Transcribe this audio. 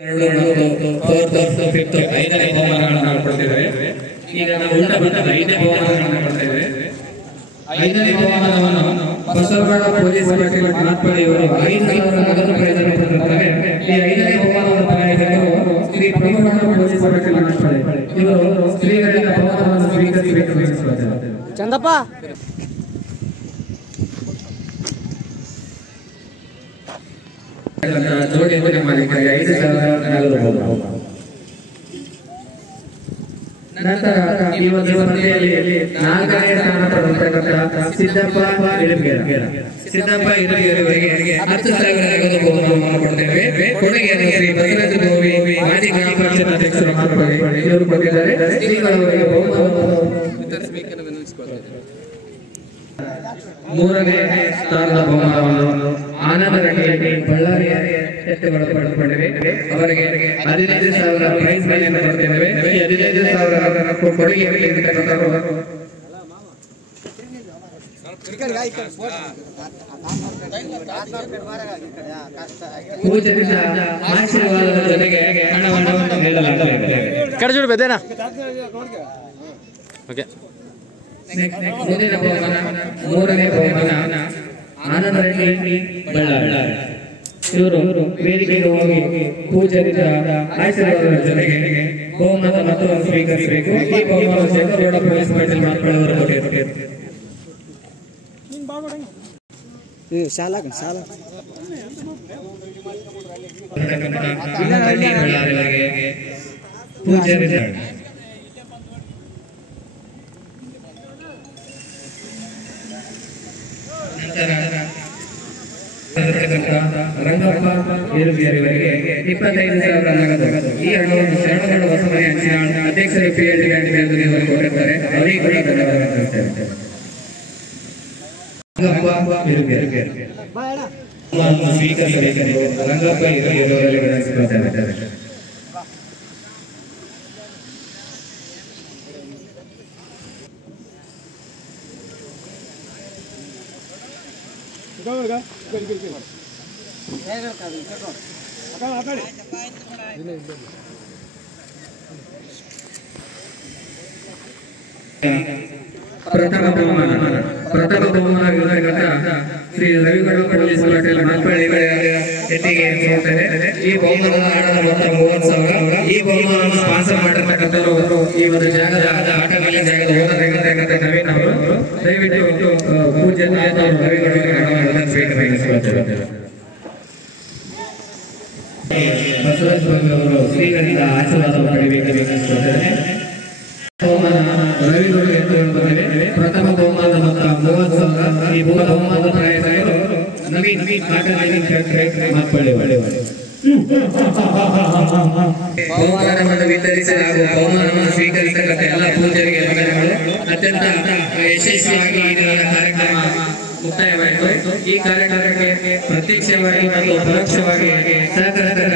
ಐದನೇ ಬಹುಮಾನಗಳನ್ನು ಕೊಡ್ತಿದ್ದೇವೆ. ಈಗ ನಾವು ಉಲ್ಟಾ ಬರ್ತದೆ ಐದನೇ ಬಹುಮಾನಗಳನ್ನು ಕೊಡ್ತಾ ಇದ್ದೇವೆ. ಐದನೇ ಬಹುಮಾನವನ್ನು ಬಸವಗೌಡ ಪೊಲೀಸ್ ಇಲಾಖೆ ಮಾತ್ಪಡೆಯವರು 5,000 ನಗದು ಪ್ರೈಸನ್ನು ಪಡೆದಿದ್ದಾರೆ. ಈ ಐದನೇ ಬಹುಮಾನವನ್ನು ಪಡೆದಿರುವವರು ಶ್ರೀ ಪ್ರಮುಖ ಪೊಲೀಸ್ ಇಲಾಖೆ ಮಾತ್ಪಡೆ. ಇವರು ಶ್ರೀಗಳಿಂದ ಬಹುಮಾನವನ್ನು ಸ್ವೀಕರಿಸಬೇಕು ಬಯಸುತ್ತಾರೆ. ಚಂದಪ್ಪ ಜೋಡಿ ಮಾಲೀಕರಿಗೆ 5,000 ನಗದು ಬಹುಮಾನ. ನಂತರ ಈ ಒಂದು ಸ್ಪರ್ಧೆಯಲ್ಲಿ 4ನೇ ಸ್ಥಾನ ಪಡೆದಿರ್ತಕ್ಕಂಥ ಸಿದ್ದಪ್ಪ ಇರಗೇರವರಿಗೆ 10,000 ನಗದು ಬಹುಮಾನವನ್ನು ಕೊಡ್ತೇವೆ. ಕೊಡುಗೆಯನ್ನು ಶ್ರೀ ಬಸವರಾಜ ಗೋವಿ ಮಾಜಿ ಗ್ರಾಮ ಪಂಚಾಯತ್ ಅಧ್ಯಕ್ಷರು ಇವರು ಕೊಟ್ಟಿದ್ದಾರೆ. ಶ್ರೀಗಳವರಿಗೆ ಬಹುಮಾನವನ್ನು ಮೂರನೇ ಸ್ಥಾನದ ಬಹುಮಾನವನ್ನು ಆನಂದ ರೆಡ್ಡಿ ಬಳ್ಳಾರಿಯ ಎತ್ತುಗಳು ಪಡೆದುಕೊಂಡಿವೆ. ಅವರಿಗೆ 15,000 ಪ್ರೈಸ್ ಮನಿಯನ್ನು ಕೊಡ್ತಿದ್ದೇವೆ. ಈ 15,000 ಕೊಡುಗೆಯಲ್ಲಿ ಇರತಕ್ಕಂಥವರು ಪೂಜೆಯಿಂದ ಆಶೀರ್ವಾದದ ಜೊತೆಗೆ ಹಣವನ್ನು ನೀಡಲಾಗುತ್ತದೆ. ಕಡಜೋಡು ಬೆದೇನಾ ಓಕೆ. ಮುಂದಿನ ಬಹುಮಾನ ಮೂರನೇ ಬಹುಮಾನ ಆನಂದ ರೆಡ್ಡಿ ಬಳ್ಳಾರಿ. ಇವರು ವೇದಿಕೆಗೆ ಹೋಗಿ ಪೂಜೆಯಿಂದ ಆಶೀರ್ವಾದದ ಜೊತೆಗೆ ಬಹುಮಾನ ಮತ್ತು ಸ್ವೀಕರಿಸಬೇಕು. ಈ ಬಹುಮಾನ ಚಂದ್ರಗೌಡ ಪೊಲೀಸ್ ಪಾಟೀಲ್ ಮಾತನಾಡುವವರು ಕೊಟ್ಟಿದ್ದಾರೆ. ಪೂಜೆಯಿಂದ ರಂಗಪ್ಪ ಇರುವಿಯವರಿಗೆ 25,000 ನಗದು. ಈ ಹಣವನ್ನು ಶರಣಗೌಡ ಹೊಸಮನೆ ಅಂಚಿನಾಳ್ ಅಧ್ಯಕ್ಷರು PLD ಬ್ಯಾಂಕ್ ಅವರಿಗೆ ಕೊಟ್ಟಿದ್ದಾರೆ. ಅವರಿಗೆ ಕೂಡ ಧನ್ಯವಾದ ತಿಳಿಸುತ್ತೇವೆ. ರಂಗಪ್ಪ ಇರುವಿಯವರಿಗೆ ಸ್ವೀಕರಿಸಬೇಕೆಂದು ರಂಗಪ್ಪ ಇರುವಿಯವರಿಗೆ ವಿನಂತಿಸುತ್ತೇವೆ. ಪ್ರಥಮ ಬಹುಮಾನ ಶ್ರೀ ರವಿಗೌಡ ಪೊಲೀಸ್ ಇಲಾಖೆ ಮಾತ್ಪಳ್ಳಿಗಳ ಎಟ್ಟಿಗೆ ಹೋಗುತ್ತದೆ. ಈ ಬಹುಮಾನದ ಹಣದ ಮೊತ್ತ 30,000. ಈ ಬಹುಮಾನವನ್ನು ಸ್ಪಾನ್ಸರ್ ಮಾಡಿರ್ತಕ್ಕಂಥವರು ಈ ಒಂದು ಜಾಗದ ಆಟಗಾಲಿ ಜಾಗದ ಓನರ್ ನವೀನ್ ಅವರು. ದಯವಿಟ್ಟು ಪೂಜೆ ರವಿಗೌಡ ಹಣವನ್ನು ಸ್ವೀಕರಿಸುತ್ತಾರೆ. ಬಸವರಾಜ ಅವರು ಶ್ರೀಗಳಿಂದ ಆಶೀರ್ವಾದ ಪಡೆಯಬೇಕೆಂದು ರವಿಗೌಡ ಎಂದು ಬಂದಿದೆ. ಪ್ರಥಮ ಬಹುಮಾನದ ಮೊತ್ತ 30,000. ಈ ಬಹುಮಾನದ ಪ್ರಾಯಗಳು ನವೀನ್ ಮಾತ್ಪಳ್ಳಿ ಬಹುಮಾನವನ್ನು ವಿತರಿಸಲಾಗುವ ಬಹುಮಾನವನ್ನು ಸ್ವೀಕರಿಸತಕ್ಕಂಥ ಎಲ್ಲ ಪೂಜಾರಿಗೆ ವಂದನೆಗಳು. ಅತ್ಯಂತ ಯಶಸ್ವಿಯಾಗಿ ಈ ಕಾರ್ಯಕ್ರಮ ಮುಕ್ತಾಯವಾಯಿತು. ಈ ಕಾರ್ಯಕ್ರಮಕ್ಕೆ ಪ್ರತ್ಯಕ್ಷವಾಗಿ ಮತ್ತು ಪರೋಕ್ಷವಾಗಿ ಸಹಕರಿಸಿದ